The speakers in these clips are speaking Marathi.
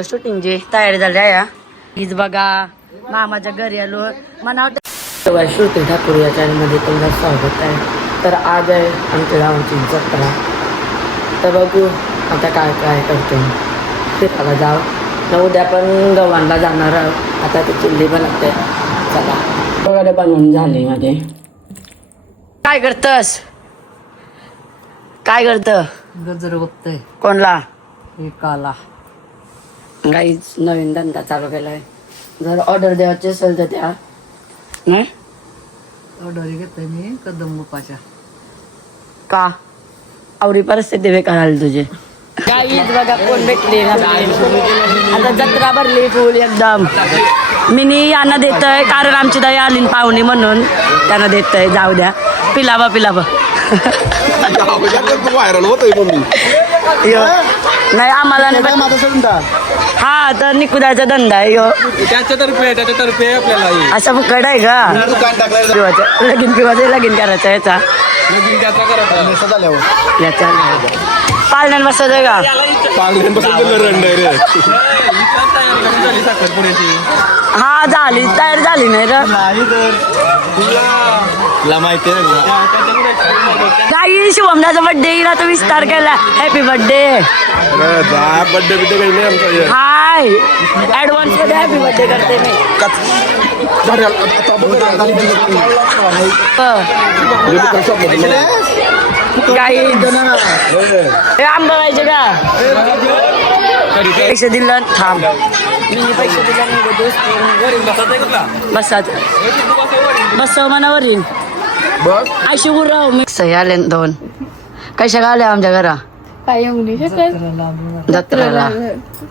व्हिडिओ शूटिंगची तयारी झाली आहे. हीच बघा मामाच्या घरी आलो म्हणा श्रुती ठाकूर या चॅनलमध्ये तुमचं स्वागत आहे. तर आज आहे आमच्या गावाची जत्रा. तर बघू आता काय काय करतो फिरायला जाऊ न उद्या पण गव्हाणला जाणार आहोत. आता ते चिल्ली बनवते. चला वगैरे बनवून झाले माझे. काय करतस काय करतं गजर बघतोय कोणला एकाला काहीच नवीन धंदा चालू केलाय. जर ऑर्डर द्यायची असेल तर त्या नाही ऑर्डर घेतोय मी कदम बापाच्या. का आवरी परिस्थिती बेकार आली तुझी. काहीच बघा कोण भेटली ना. आता जत्रा भरली फुल एकदम. मिनी यांना देतय कारण आमची दया आली पाहुणी म्हणून त्यांना देतय. जाऊ द्या पिलावा पिलावा. नाही आम्हाला हा तर निकुदाचा धंदा आहे त्याच्यातर्फे आपल्याला असं फुकट आहे का. लगीन पिवायचं लगीन करायचं याचा याचा पाळण्यात बसायचं का. हा झाली तयार झाली नाही काही शिवमनाचा बर्थडे येईल आता 20 तारखेला. Happy birthday. हाय ऍडव्हान्स मध्ये हॅपी बर्थडे करते मी. काही आंबा पाहिजे का पैसे दिलं थांब मी पैसे दिला बसाच बसव मनावरील अशी उराव मी सही आले 2 कशा आल्या आमच्या घरा काय येऊ नाही शकत जत्रेला.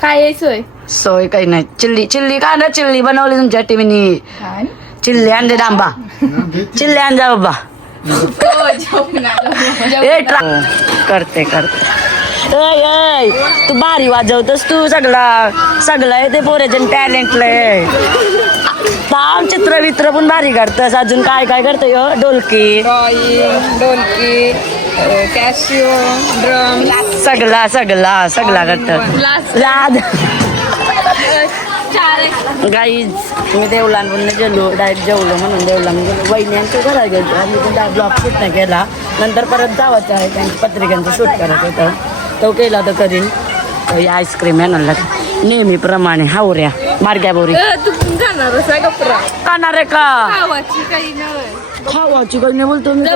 काय सोय सोय काही नाही. चिल्ली चिल्ली का ना चिल्ली बनवली तुमच्या टीव्हीनी. चिल्ली आणले आंबा चिल्ली आण जा बाबा. करते तू भारी वाजवतस तू सगळं ते पोऱ्याचं टॅलेंटलंय. ताम चित्र वित्र पण भारी काढतस. अजून काय काय करतोय ढोलकी ढोलकी कॅशिओ ड्रम सगळा करत लाद. गाईज मी देवलांवरून गेलो डायरेक्ट जेवलो म्हणून देवलांना गेलो. वहिन्यांच्या घरात गेलो आणि पण ब्लॉग शूट नाही केला. नंतर परत जावायचं आहे त्यांच्या पत्रिकांचं शूट करायचं होतं तो केला तर करीन. आईस्क्रीम येणार नेहमीप्रमाणे हावऱ्या मार्ग्या बोरी खाणार आहे का खावाची काही नाही बोलतो मी.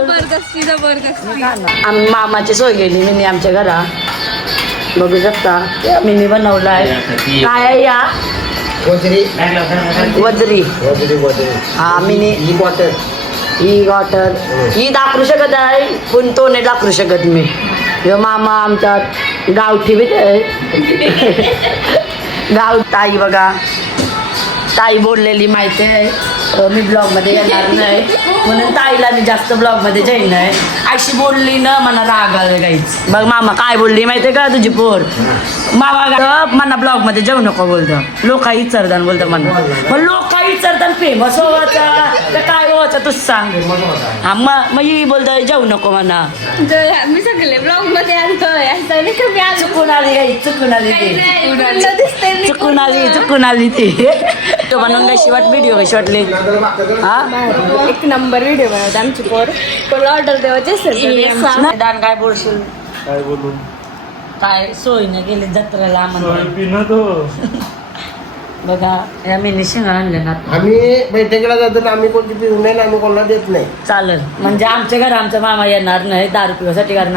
आम्ही मामाची सोय गेली मिनी आमच्या घरा बघू शकता. मिनी बनवलाय काय आहे या वजरी हा मिनी ही वॉटर ही दाखवू शकत आहे पण तो नाही दाखवू शकत मी. मामा आमचा गावठी बी गाव ताई बघा ताई बोललेली माहिती आहे मी ब्लॉगमध्ये येणार नाही म्हणून ताईला मी जास्त ब्लॉगमध्ये जाईन नाही. अशी बोलली ना मला राग आलं काहीच. बघ मामा काय बोलली माहिती आहे का तुझी पोर. मामा मला ब्लॉगमध्ये जाऊ नको बोलतं. लोक विचारतात बोलतं म्हणून मग लोक विचारतात फेमस व्हायचा तर काय व्हायचं तूच सांग. हा मग ही बोलतं जाऊ नको म्हणा. मी सगळे ब्लॉग मध्ये चुकून आली काही चुकून आली ती तो म्हणून कशी व्हिडिओ कशी वाटली. हा एक नंबर व्हिडिओ बनवते आमची पोर. कोणाला ऑर्डर द्यायची असेल दान काय बोलशील काय सोय नाही गेली जत्रेला म्हणून. बघा या मिनी शिंगा आणल्या ना. आम्ही बैठकीला जातो ना आम्ही कोणती पिऊ नाही आम्ही कोणाला देत नाही. चालेल म्हणजे आमच्या घरा आमचा मामा येणार नाही दारू पिण्यासाठी कारण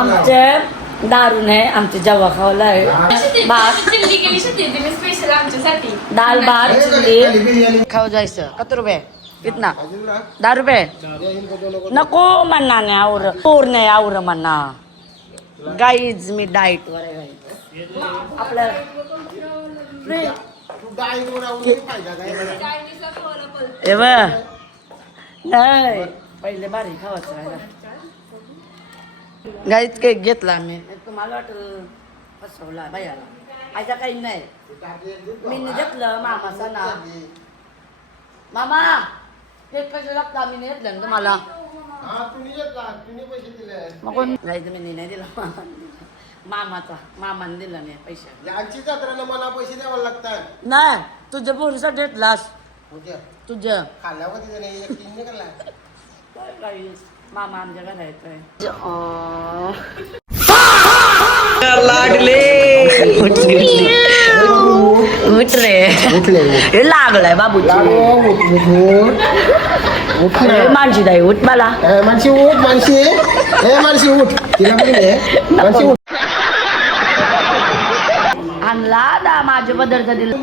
आमच्या दारू नाही आमचे जवा खावला आहे भात दाल भात चिल्ली खाऊ जायचं. किती रुपये कितना 10 रुपये नको म्हणणार नाही आवर पोर नाही आवर म्हणणार. गाईज मी डाईट वर आहे आपल्या नाही पहिले बारी खावायचं. गाईत केक घेतला आम्ही तुम्हाला वाटलं फसवला भैयाला आयचा काही नाही. मी घेतलं मामाचा ना मामा केक कसं लागतं आम्ही घेतलं ना तुम्हाला. मग कोण जायचं मी नाही दिला मामाने दिला नाही पैसे. यांची जत्राला मला पैसे द्यावे लागतात. नाही तुझ्या पोरीसाठी घेतलास उद्या तुझ्या खाल्ल्यावर तिथे नाही एक तीन नाही खाल्ला. मामा आमच्या घरात येतोय. उठ रे हे लागलाय बाबू मानशी दाई उठ मला मानसी उठ मानसी मानसी उठ तिला मानसी उठ. आणला ना माझ्या पदार्थ दिला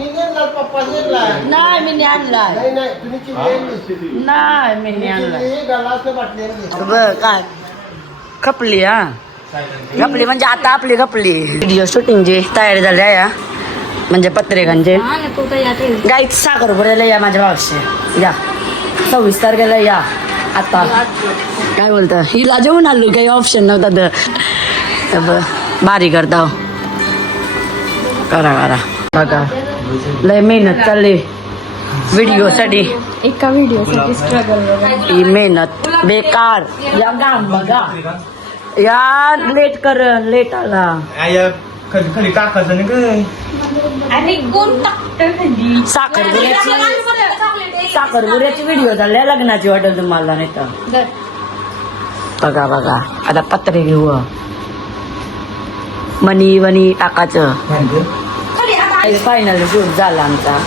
पप्पा घेतला नाही मी नाही आणला नाही नाही तुम्ही चिडली. नाही मी नाही आणला गलासनं बाटली बघ काय खपली हा खपली म्हणजे आता आपली खपली. व्हिडिओ शूटिंगची तयारी झाली आहे म्हणजे पत्रिकांचे गाईत साखरपुड्याला या माझ्या भावाशी या 26 तारखेला या. आता काय बोलता हिला जेवून आलो काही ऑप्शन नव्हता तर बारी करता करा करा बघा लय मेहनत चालली व्हिडिओसाठी. एका व्हिडिओसाठी स्ट्रगल ही मेहनत बेकार या काम बघा या लेट कर लेट आला खाली टाकायचं नाही काय आणि कोण टाकतं साखरपुऱ्याची व्हिडिओ चालल्या लग्नाची वाटेल तुम्हाला नाही तर बघा बघा आता पत्रे घेऊ मनी वनी टाकायचं. फायनल शूट झाला आमचा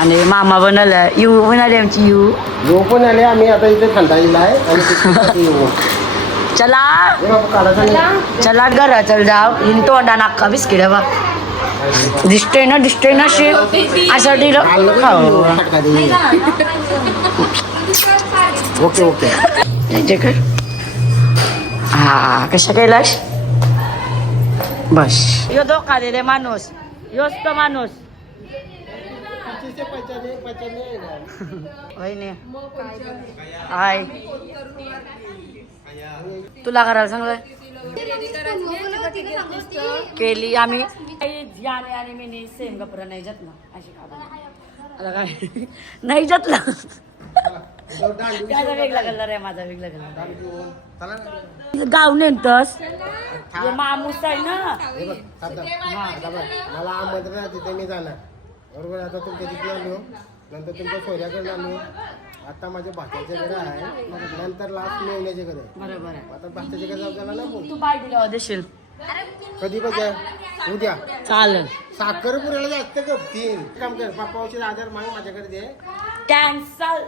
आणि मामा बनवला यू बनाले आमची यू जो पण आले आम्ही आता इथे खंडाळीला आहे आणि तिथे येऊ. चला चला घरा चल जाव इन तोंडा नाका बिस्किट बा दिसतोय ना शे असं ओके ओके हा कशा कैलाश बस यो धोका दे रे माणूस योच तो माणूस वहिनी हाय तुला करायला सांगलंय केली आम्ही याने आणि मी सेम कपडा नाही जात ना अशी आता काय नाही जातला त्याचा वेगळा कलर आहे माझा वेगळा कलर गाव नेमतस मामूस आहे ना मला आमंत्रण तिथे मी जाणार बरोबर. आता तुमच्या तिथे आलो नंतर तुमच्या सोऱ्याकडे आलो आता माझ्या भाच्याच्या घरी आहे नंतर लास्ट मेवण्याच्या घरी आहे. बरोबर आहे. आता भाच्याच्या घरी जाऊ त्याला ना तू पार्टी लावा देशील कधी कधी उद्या चालेल. साखरपुऱ्याला जास्त गपतील काम कर पप्पाचे आधार माग माझ्याकडे दे. कॅन्सल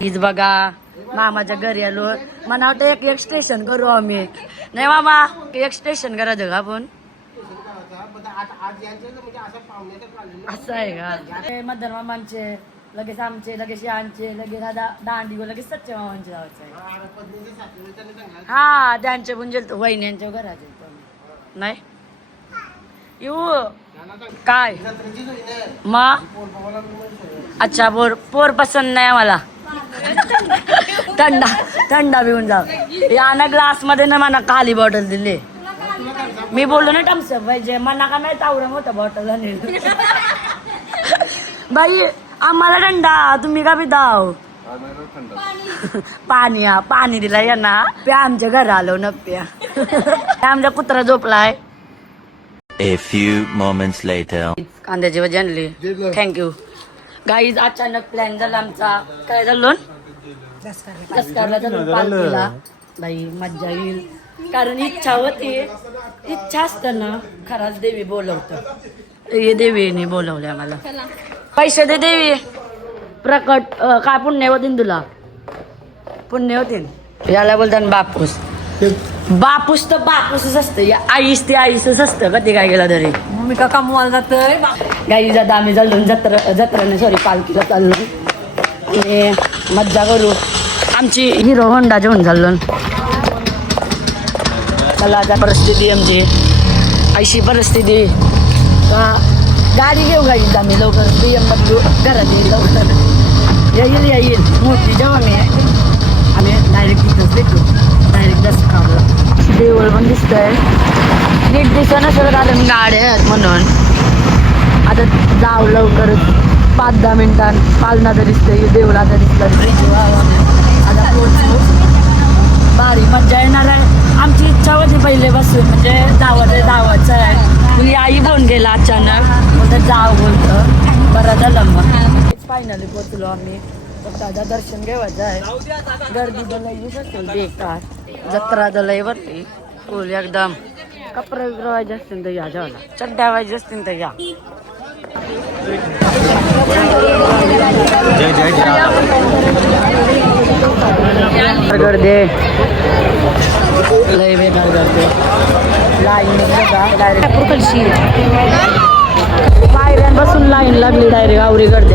हीच बघा मामाच्या घरी आलो म्हणा होतं एक स्टेशन करू आम्ही नाही मामा एक स्टेशन करायचं का आपण असं आहे का मदर मामांचे लगेच आमचे लगेच यांचे लगेच दांडी लगेच सच्चे मामांचे जायचं आहे. हा त्यांचे पण जेलतो वहिन्यांच्या घराचे नाही येऊ काय मग अच्छा पोर पसंत नाही मला थंडा पिऊन जाऊ यानं ग्लास मध्ये ना मला खाली बॉटल दिली मी बोललो ना टमसप पाहिजे मना का नाही तावरम होतं बॉटल आणि बाई आम्हाला थंडा तुम्ही का पिताव पाणी दिला यांना प्या आमच्या घरा आलो न प्या आमचा कुत्रा झोपलाय. A few moments later. कांद्याची भाजी आणली थँक्यू गाईज. अचानक प्लॅन झाला आमचा काय झालं दसकारला झालो पालखीला बाई मज्जा येईल कारण इच्छा होती इच्छा असताना खराच देवी बोलवतं हे देवीने बोलवले आम्हाला. पैसे दे देवी प्रकट काय पुण्य होतीन तुला पुण्य होतीन याला बोलतात बापूस बापूस तर बापूसच असतं आईस ते आईसच असतं कधी काय गेला तरी. मी का कामवाला जातोय गाई जाता आम्ही चाललो जत्राने सॉरी पालखीला चाललो आणि मज्जा करू. आमची हिरो होंडा घेऊन चाललो. चला आता परिस्थिती आमची अशी परिस्थिती गाडी घेऊ गाडी आम्ही लवकर BMW घरात येईल लवकर येईल मोठी जेव्हा आम्ही डायरेक्ट तिथंच भेटू डायरेक्ट दसकारला. देवळ पण दिसतंय नीट दिसत नसेल कारण गाड्या आहेत म्हणून आता जाऊ लवकर 5-10 मिनिटांत पालना तर दिसतंय देवळा तर दिसतं ब्रिज आता पोहोचू भारी मज्जा येणार आहे. आमची इच्छा होती पहिले बसून म्हणजे जावाचं आहे. तुम्ही आई बोलून गेला अचानक बोलतं जाव बोलतं बरं झालं मग फायनली पोचलो आम्ही. दादा दर्शन घेवायचं आहे. गर्दी दलई असेल बेकार जत्रा दलईवरती फुल एकदम कपडे विकवायचे असतील तर या जेवायला चड्ड्या व्हायचे असतील तर या. गर्दी लय बेकार गर्दी लाईन डायरेक्ट पायऱ्यांपासून लाईन लागली डायरेक्ट आवरी गर्दी.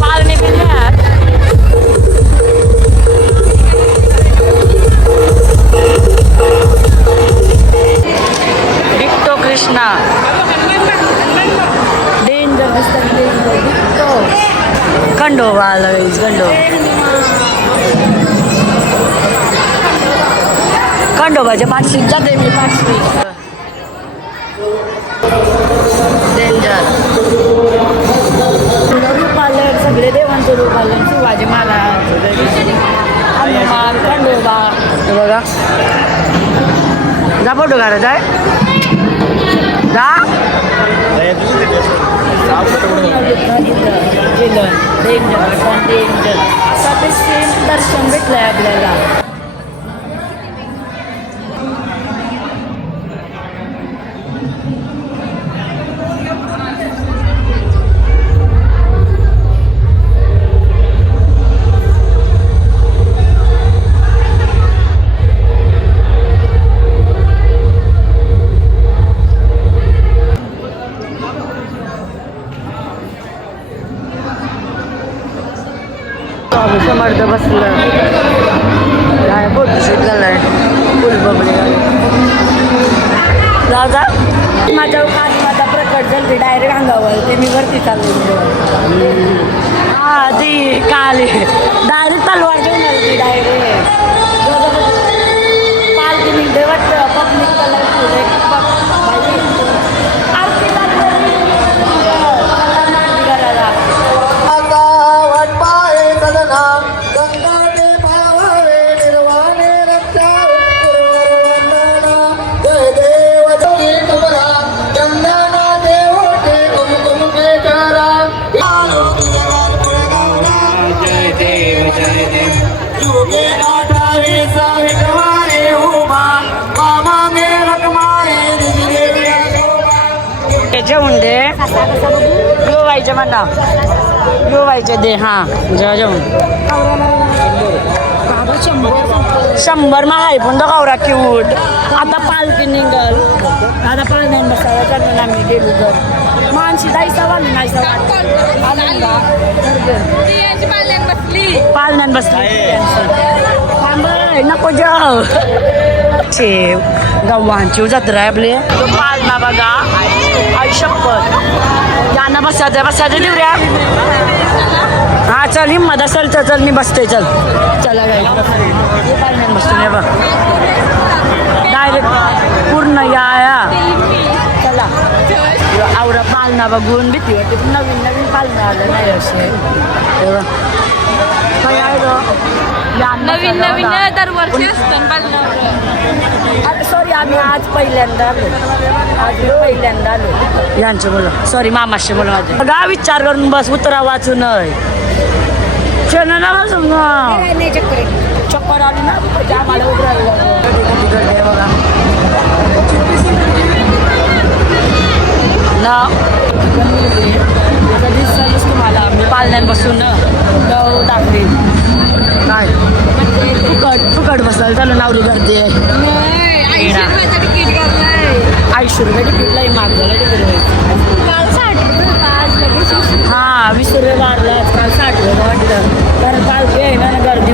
पालने डिक्टो कृष्णा डेंजर दिसतात डेंजर डिक्टो खंडोबा खंडोबाच्या पाठशीत जाते मी पाठशीत डेंजर रूप आलं सगळे देवांचं रूप आलं शिवाजी महाराज हनुमान खंडोबा हे बघा जा फोटो काढत आहे जा डेंजर असं सेम दर्शन भेटलंय आपल्याला. समर्थ बसलं काय फोटोशूट झालाय फुल बबली राजा माझ्या माझा प्रकट झाली डायरेक्ट अंगावर ते मी वरती चालले. हा ती काल डायरेक्ट तलवार घेऊन आली डायरेक्ट पालखी निघते वाटतं पब्लिक कलर फुल आरती करायला जेवण दे व्हायचे म्हणा व्हायचे दे हां जेवण 100 मग आहे पण गावरा क्यूट. आता पालखी निघल आता पाळण्यात बसायला चाललं आम्ही गेलो तर मानशी जायचा वाली नाही पालण्यात बसली नको जाऊ शेव गव्हांची जत्रा आहे आपली पालना बघा आई शपथ यांना बसायचं देऊया. हा चल हिंमत असेल तर चल मी बसते चल चला पालण्यात बसतो नाही बघ डायरेक्ट पूर्ण या चला आवडा पालना बघून भीती वाटते नवीन पालना आलं नाही असे काय आहे नवीन दरवर्षी असतं. सॉरी आम्ही आज पहिल्यांदा आलो यांचे बोला सॉरी मामाशी बोला माझे बघा विचार करून बस उतरा वाचून ना बसून चक्कर आली ना आम्हाला बघा ना दिसलंच तुम्हाला मी पालण्यात बसून दाखवेल काय फुकट बसायला चालू नावरी करते 80 रुपये तिकीटला माग हां 20 रुपये मारला काल 60 रुपये वाटलं कारण पालखी आहे ना गर्दी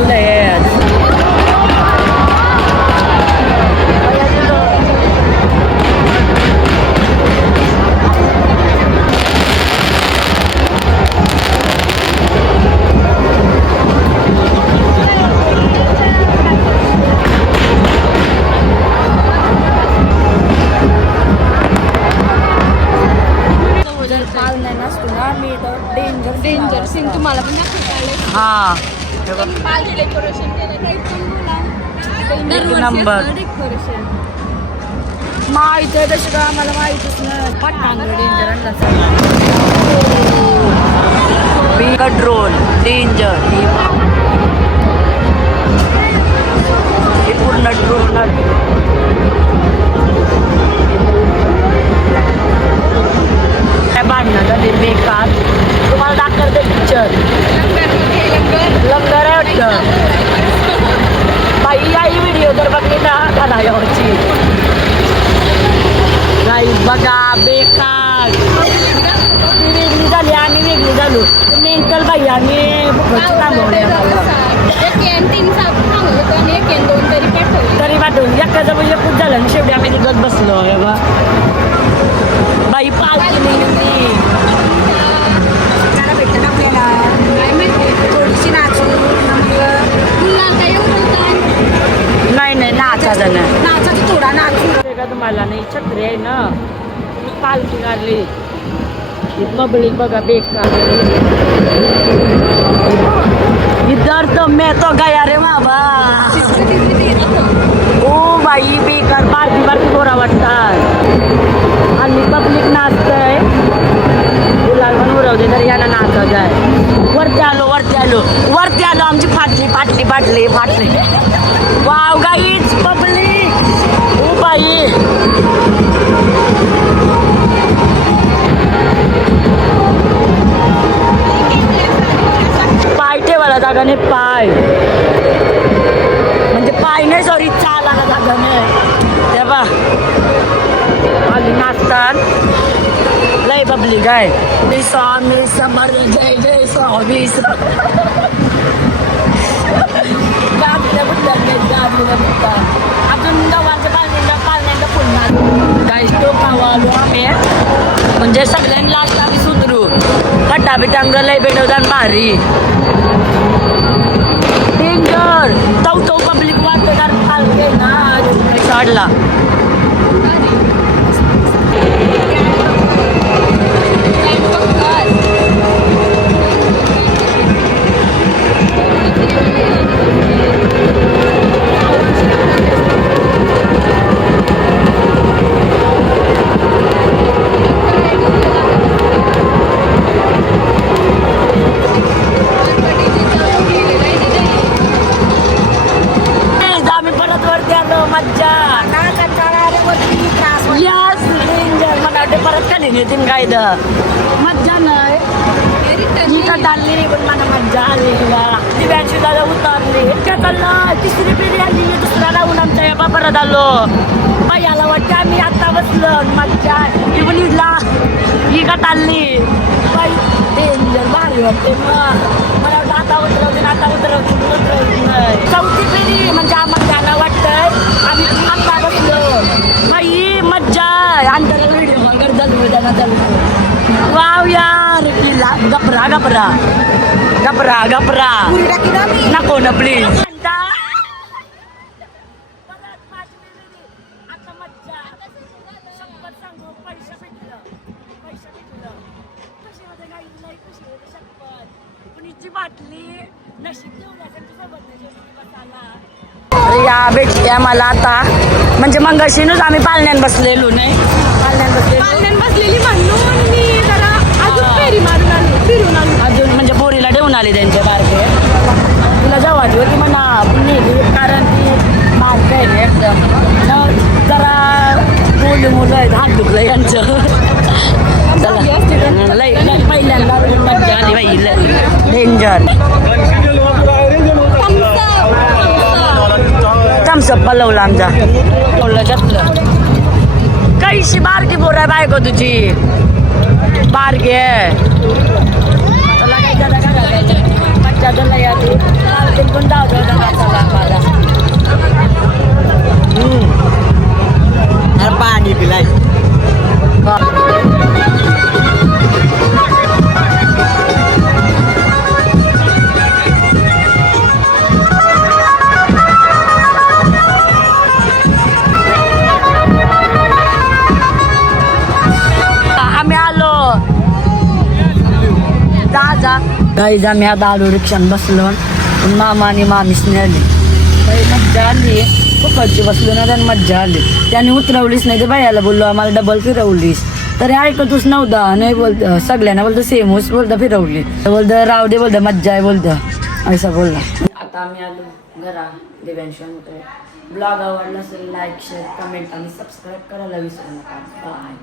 हा पाच डेकोरेशन केलं काही पण बोला. एक नंबर. डेकोरेशन माहिती आहे तशी का आम्हाला माहितीच नाही. पटांगण डेंजर कंट्रोल डेंजर हे पूर्ण ड्रोन काय भांडणं झाले बेकार. तुम्हाला दाखवते पिक्चर लंगर आहे वाटतं. बाई आई व्हिडिओ तर बघली ना घालायची नाही बघा बेकार. ती वेगळी झाली आम्ही वेगळी झालो. मेंटल बाई आम्ही थांबवले तरी पाठवून एकाचं म्हणजे खूप झालं आणि शेवटी आम्ही तिथं बसलो बाई पालखी नाही भेटत आपल्याला थोडीशी नाचू नाही नाही नाचायचं नाही नाचायचं थोडा नाचू का तुम्हाला नाही छत्री आहे ना पालखी काढली पब्लिक बघा बेकार. इधर तो मैं तो गया रे बाबा. ओ बाई बेकार बारकी गोरा वाटतात आणि पब्लिक नाचतंय. गुलाल पण उरवते तर यांना नाचत आहे. वरती आलो आमची फाटली वाव गाईच पब्लिक. ओ बाई पाय ठेवायला जागा नाही. पाय म्हणजे पाय नाही सॉरी चालायला जागा नाही. तेव्हा आधी नाचतात लय पब्लिक आहे. स्वामी समर्थ जय जय स्वामी अजून गावांचं पाळण्यांचं पुन्हा काही टोकावा आलो आम्ही म्हणजे सगळ्यांनी लास्ट आम्ही सुधरू. खड्डा बिटांग लय भेटवतात भारी डेंजर. तो पब्लिक वाटतं पालखे ना चढला. येतील काय मज्जा नाही मी तर चालली पण मला मज्जा आली. दिव्यांशी दादा उतरली चाललं. तिसरी पिढी आली दुसरा लावून आमच्या या परत आलो. याला वाटतं आम्ही आता बसलो मज्जा पण ही का चालली बाई डेंजर भारी वाटते. मला वाटतं आता उतरवते नाही. चौथी पिढी म्हणजे आम्हाला जायला वाटतंय आम्ही आता बसलो. बाई मज्जा अंतर व्हिडिओ वाव यार गपरा नको ना प्लीज. या भेटल्या मला आता म्हणजे मंगळशीनच आम्ही पाळण्यात बसलेलो नाही. पाळण्यात बसलेली म्हणून मी जरा अजून फेरी मारून आली फिरून आली. अजून म्हणजे पोरीला ठेवून आली त्यांच्या बारके. तिला जवाची होती म्हणा कारण ती बारके आहे एकदम जरा मुलं आहेत हात दुखलं यांचं. पहिल्यांदा मज्जा आली बाई डेंजर. थम्सअप बोलवलं आमचा काहीशी बारकी पोर आहे बायको तुझी बारकी आहे. चला काही दादा काय मज्जा झाला या तू पण जाऊ चला मला पाणी पिलाय. आम्ही आलो जा गाईज आम्ही आता आलो रिक्षात बसलो मामा आणि मामीसने आली काही मज्जा आली फुकटची बसलो ना त्यांनी मज्जा आली त्याने उतरवलीच नाही ते बायाला बोललो आम्हाला डबल फिरवलीस तरी ऐकतच नव्हता नाही बोलतं सगळ्यांना बोलतं सेमच बोलतं फिरवली बोलतं राव दे बोलतं मज्जा आहे बोलतं असं बोलला आता आम्ही आलो घरा देवांशी ब्लॉग आवडला असेल लाईक शेअर कमेंट आणि सबस्क्राईब करायला विसरू नका बाय.